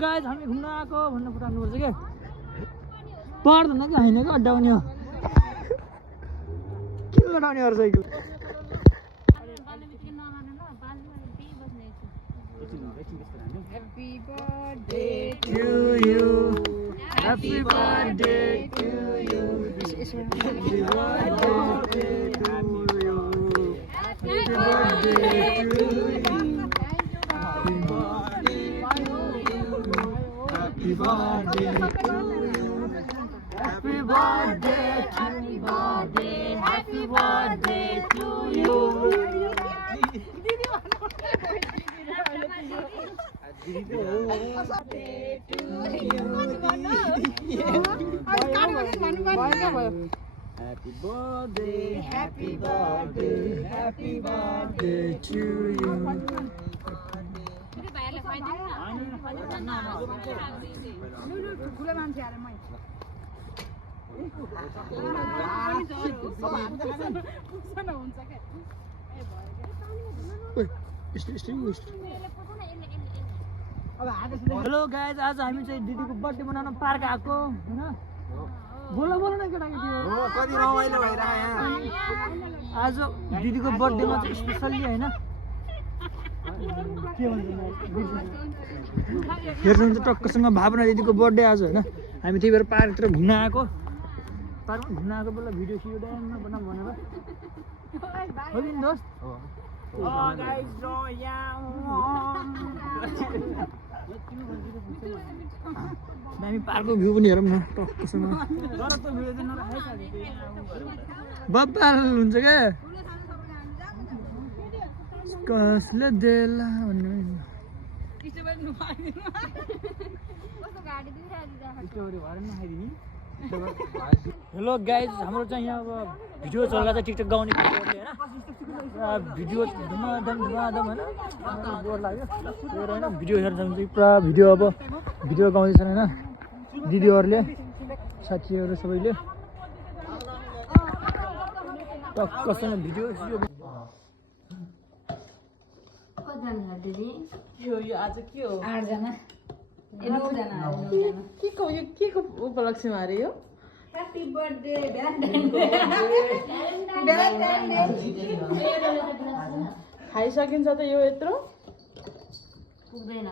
Guys हामी घुम्न आएको भन्न फुटाउनुपर्छ क्या पर्दैन कि होइन कि अड्डाउने हो किन लडाउने अरू cycle Happy birthday to you. Happy birthday to you. Happy birthday to you. Happy birthday to you. Happy birthday to you. Happy birthday to you. Happy birthday, happy birthday, happy birthday to you. Happy birthday, happy birthday, happy birthday to you. Hello guys आज हामी चाहिँ दिदीको birthday मनाउन park आएको हैन बोला बोला न केटाकेटी हो कति रमाइलो भइरहेको यहाँ आज दिदीको बर्थडेमा चाहिँ स्पेसल्ली हैन के भन्छ हेर्नुहुन्छ टक्कसँग भावना दिदीको बर्थडे आज हैन हामी त्यही भएर पार्कतिर घुम्न आएको पार्कमा घुम्न आएको बेला भिडियो सिडियो ड्याममा बनाऊँ भनेर हो नि दोस्त हामी पार्कको भ्यू पनि हेरौँ न टक्कसँग बब्बाल हुन्छ क्या कसले देला भन्नु हेलो गाइज हाम्रो चाहिँ यहाँ अब भिडियो चल्दा चाहिँ टिकटक गाउने होइन भिडियो धुमाधम होइन बोर लाग्यो होइन भिडियो हेर्न चाहिँ पुरा भिडियो अब भिडियो गाउँदैछन् होइन दिदीहरूले साथीहरू सबैले टक्कसँग भिडियो यो आज के हो 8 जना के को उपलक्ष्यमा अरे यो ह्यापी बर्थडे खाइसकिन्छ त यो यत्रो पुग्दैन